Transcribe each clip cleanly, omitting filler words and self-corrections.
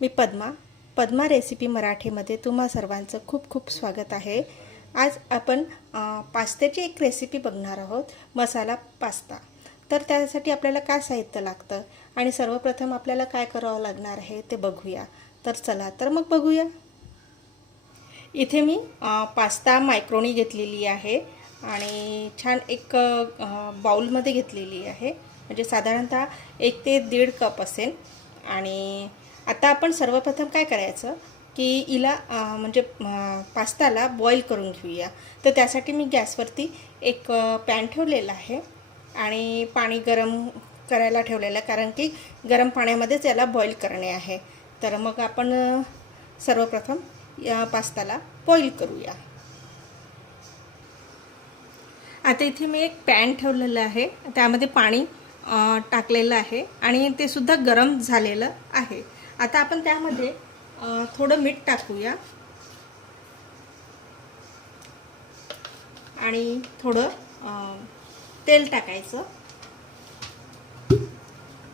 मी Padma recipe मराठीमध्ये तुम्हा सर्वांचं खूप खूप स्वागत आहे। आज आपण पास्त्याची एक रेसिपी बघणार आहोत, मसाला पास्ता। तर त्यासाठी आपल्याला काय साहित्य लागतं आणि सर्वप्रथम आपल्याला काय करावं लागणार आहे ते बघूया। तर चला तर मग बघूया। इथे मी पास्ता मायक्रोनी घेतलेली आहे आणि छान एक बाउलमध्ये घेतलेली आहे, म्हणजे साधारणतः 1 ते 1.5 कप असेल। आणि आता आपण सर्वप्रथम काय करायचं की हिला म्हणजे पास्ताला बॉईल करून घेऊया। तर त्यासाठी मी गॅसवरती एक पॅन ठेवलेला आहे आणि पाणी गरम करायला ठेवलेलं आहे, कारण की गरम पाण्यामध्येच याला बॉईल करणे आहे। तर मग आपण सर्वप्रथम या पास्ताला बॉईल करूया। आता इथे मी एक पॅन ठेवलेलं आहे, त्यामध्ये पाणी टाकलेलं आहे आणि ते सुद्धा गरम झालेलं आहे। आता आपण त्यामध्ये थोडं मीठ टाकूया आणि थोडं तेल टाकायचं।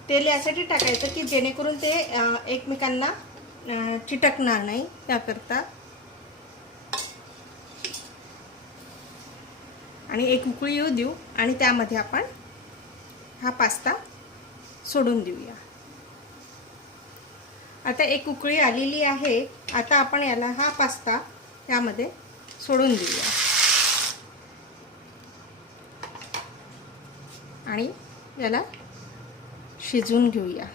तेल यासाठी टाकायचं की जेणेकरून ते एकमेकांना चिटकणार नाही, त्याकरता। आणि एक उकळी येऊ देऊ आणि त्यामध्ये आपण हा पास्ता सोडून देऊया। आता एक उकळी आलेली आहे। आता आपण याला हा पास्ता यामध्ये सोडून देऊया आणि याला शिजवून घेऊया।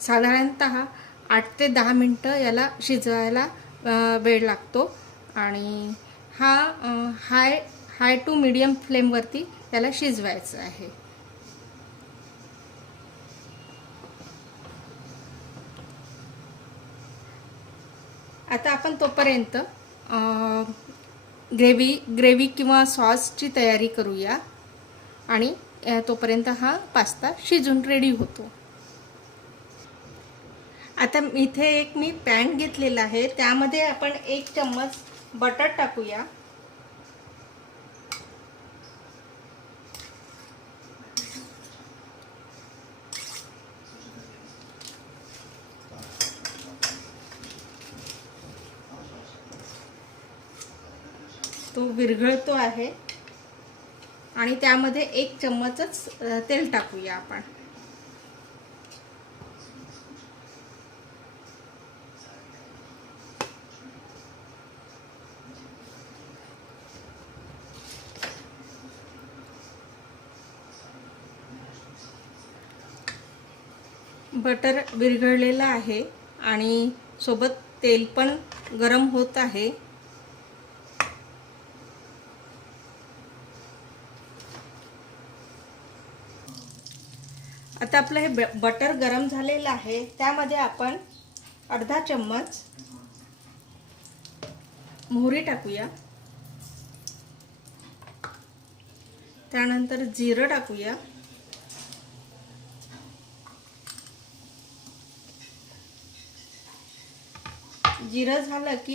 साधारणतः 8 ते 10 मिनिटं याला शिजवायला वेळ लागतो आणि हा हाय टू मीडियम फ्लेमवरती याला शिजवायचं आहे। आता आपण तोपर्यंत ग्रेव्ही किंवा सॉसची तयारी करूया आणि तोपर्यंत हा पास्ता शिजून रेडी होतो। आता इथे एक मी पॅन घेतलेला आहे, त्यामध्ये आपण 1 चम्मच बटर टाकूया। तो विरघळतो आहे आणि त्यामध्ये 1 चम्मचच तेल टाकूया आपण। बटर विरघळलेलं आहे आणि सोबत तेल पण गरम होत आहे। आता आपलं हे बटर गरम झालेलं आहे, त्यामध्ये आपण अर्धा चम्मच मोहरी टाकूया। त्यानंतर जिरं टाकूया। जिरं झालं की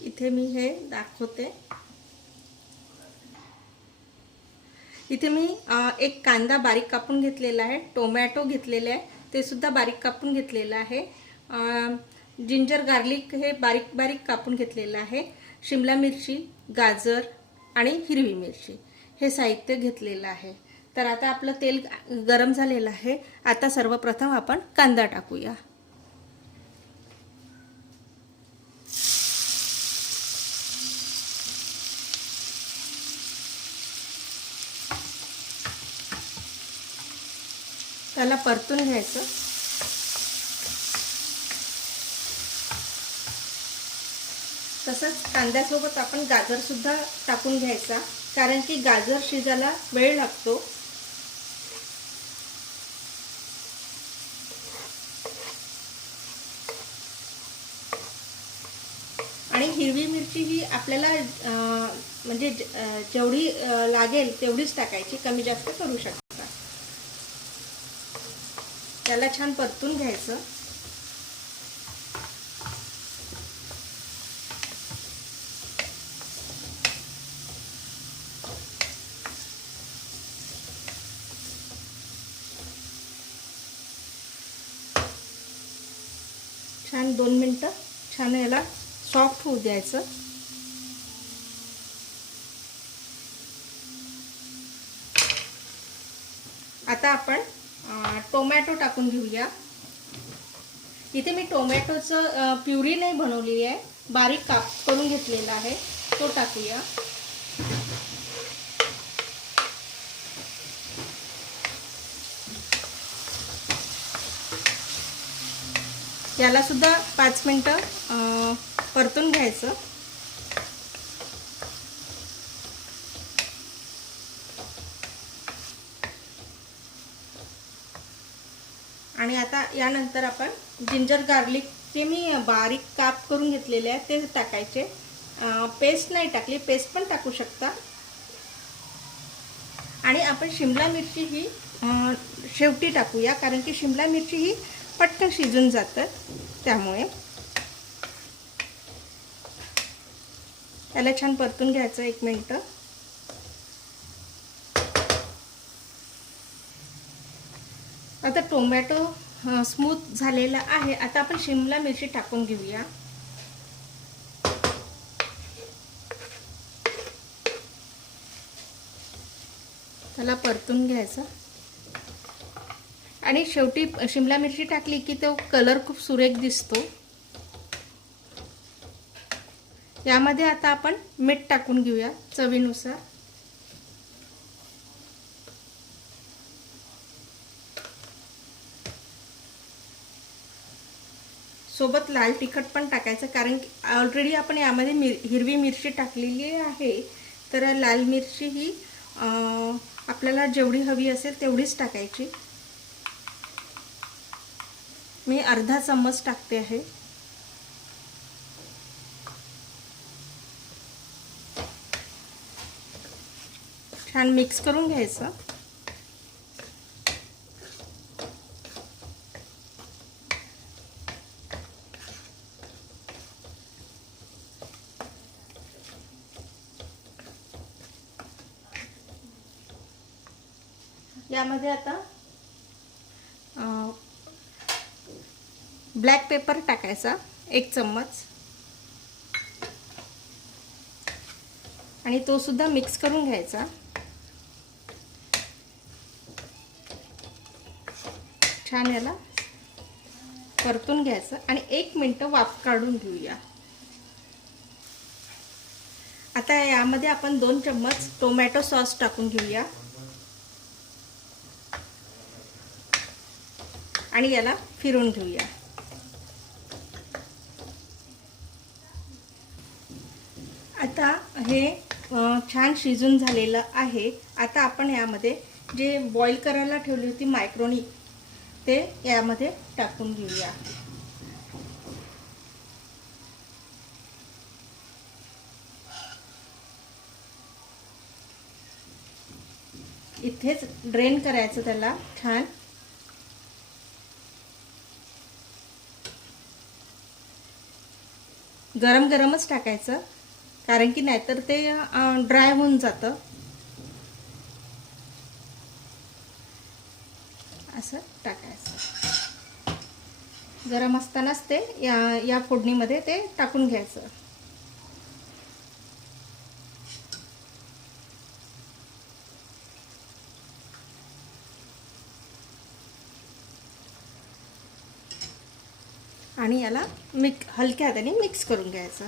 इथे मी हे दाखवते। इथे मी एक कांदा बारीक कापून घेतलेला आहे, टोमॅटो घेतलेले आहे, ते सुद्धा बारीक कापून घेतलेलं आहे। जिंजर गार्लिक हे बारीक बारीक कापून घेतलेलं आहे। शिमला मिरची, गाजर आणि हिरवी मिरची हे साहित्य घेतलेलं आहे। तर आता आपलं तेल गरम झालेलं आहे। आता सर्वप्रथम आपण कांदा टाकूया। त्याला परतून घ्यायचं। तसंच कांद्यासोबत आपण गाजर सुद्धा टाकून घ्यायचा, कारण की गाजर शिजायला वेळ लागतो। आणि हिरवी मिरची ही आपल्याला म्हणजे जेवढी लागेल तेवढीच टाकायची, कमी जास्त करू शकता। त्याला छान परतून घ्यायचं। छान 2 मिनटं छान याला सॉफ्ट होऊ द्यायचं. आता आपण टोमॅटो टाकून घेऊया. इथे मी टोमॅटोचं प्युरी नाही बनवलेली आहे, बारीक काप करून घेतलेला आहे, तो टाकूया. याला सुद्धा 5 मिनटं परतून घ्यायचं. आणि आता यानंतर आपण जिंजर गार्लिक ते मी बारीक काप करून घेतलेले आहे ते टाकायचे. पेस्ट नाही टाकली, पेस्ट पण टाकू शकता. आणि आपण शिमला मिरची ही शेवटी टाकूया, कारण की शिमला मिरची ही पटकन शिजून जातात. त्यामुळे याला छान परतून घ्यायचं 1 मिनिट. आता टोमॅटो स्मूथ झालेला आहे. आता आपण शिमला मिरची टाकून घेऊया. त्याला परतून घ्यायचं. आणि शेवटी शिमला मिरची टाकली की तो कलर खूप सुरेख दिसतो. यामध्ये आता आपण मीठ टाकून घेऊया चवीनुसार. सोबत लाल तिखट पण टाकायचं, कारण की ऑलरेडी आपण यामध्ये हिरवी मिरची टाकलेली आहे. तर लाल मिरची ही आपल्याला जेवढी हवी असेल तेवढीच टाकायची. मी अर्धा चम्मच टाकते आहे. छान मिक्स करून घ्यायचं. यामध्ये आता ब्लॅक पेपर टाकायचा 1 चम्मच. आणि तो सुद्धा मिक्स करून घ्यायचा. छान याला परतून घ्यायचं आणि 1 मिनिट वाफ काढून घेऊया. आता यामध्ये आपण 2 चम्मच टोमॅटो सॉस टाकून घेऊया. आणि याला फिरवून घेऊया. आता हे छान शिजून झालेलं आहे. आता आपण यामध्ये जे बॉईल करायला ठेवली होती मॅक्रोनी ते यामध्ये टाकून घेऊया. इथेच ड्रेन करायचं त्याला छान. गरम गरमच टाकायचं, कारण की नाहीतर ते ड्राय होऊन जातं. असं टाकायचं. गरम असतानाच ते या फोडणीमध्ये ते टाकून घ्यायचं. आणि याला हलक्या हाताने मिक्स करून घ्यायचं.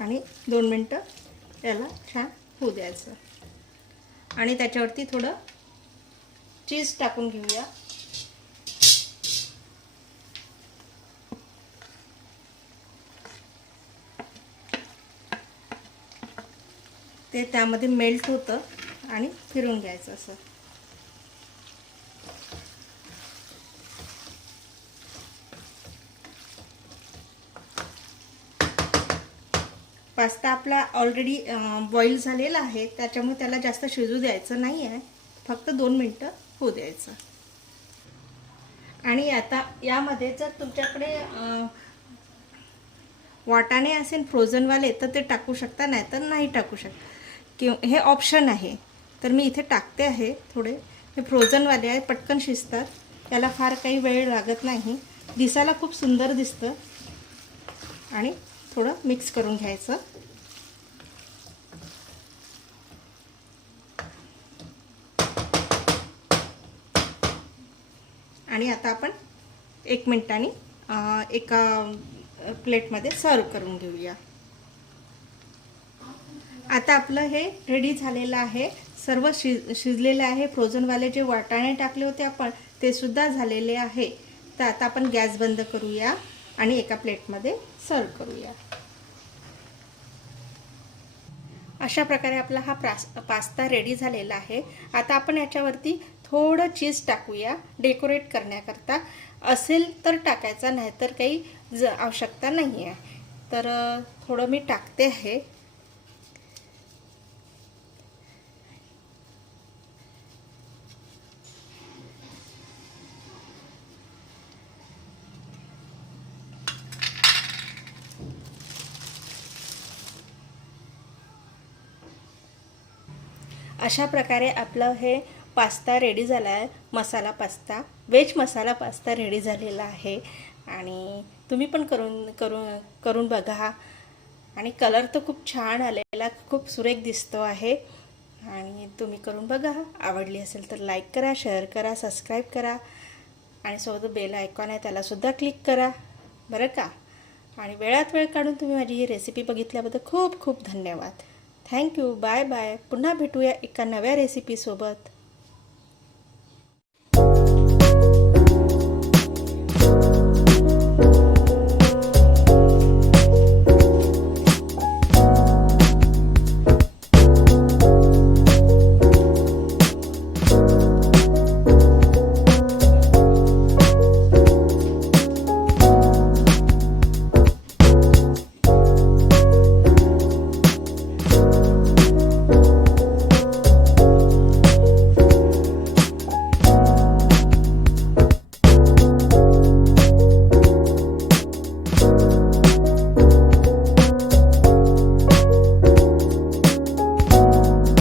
आणि 2 मिनिटं याला छान होऊ द्यायचं. आणि त्याच्यावरती थोडं चीज टाकून घेऊया. ते त्यामध्ये मेल्ट होतं आणि फिरून घ्यायचं असं. पास्ता आपला ऑलरेडी बॉईल झालेला आहे, त्याच्यामुळे त्याला जास्त शिजू द्यायचं नाही आहे. फक्त 2 मिनिटं होऊ द्यायचं. आणि आता यामध्ये जर तुमच्याकडे वाटाणे असेल फ्रोझनवाले तर ते टाकू शकता, नाही तर नाही टाकू शकता, हे ऑप्शन आहे. तर मी इथे टाकते आहे थोडे. हे फ्रोझनवाले आहे, पटकन शिजतात, त्याला फार काही वेळ लागत नाही, दिसायला खूप सुंदर दिसतं. आणि थोडं मिक्स करून घ्यायचं. आणि आता आपण 1 मिनिटांनी एका प्लेटमध्ये सर्व करून घेऊया. आता आपलं हे रेडी झालेलं आहे, सर्व शिजलेले आहे. फ्रोझनवाले जे वाटाणे टाकले होते आपण ते सुद्धा झालेले आहे. तर आता आपण गॅस बंद करूया आणि एका प्लेटमध्ये सर्व करूया. अशा प्रकारे आपला हा पास्ता रेडी झालेला आहे. आता आपण याच्यावरती थोडं चीज टाकूया डेकोरेट करण्याकरता. असेल तर टाकायचा, नाही तर काही आवश्यकता नाही आहे. तर थोडं मी टाकते आहे. अशा प्रकारे आपलं हे पास्ता रेडी झाला आहे. मसाला पास्ता, व्हेज मसाला पास्ता रेडी झालेला आहे. आणि तुम्ही पण करून बघा. आणि कलर तर खूप छान आलेला, खूप सुरेख दिसतो आहे. आणि तुम्ही करून बघा. आवडली असेल तर लाईक करा, शेअर करा, सबस्क्राईब करा. आणि सोबत बेल आयकॉन आहे त्यालासुद्धा क्लिक करा बरं का. आणि वेळात वेळ काढून तुम्ही माझी ही रेसिपी बघितल्याबद्दल खूप खूप धन्यवाद. थँक्यू. Bye bye. पुन्हा भेटूया एका नव्या रेसिपीसोबत.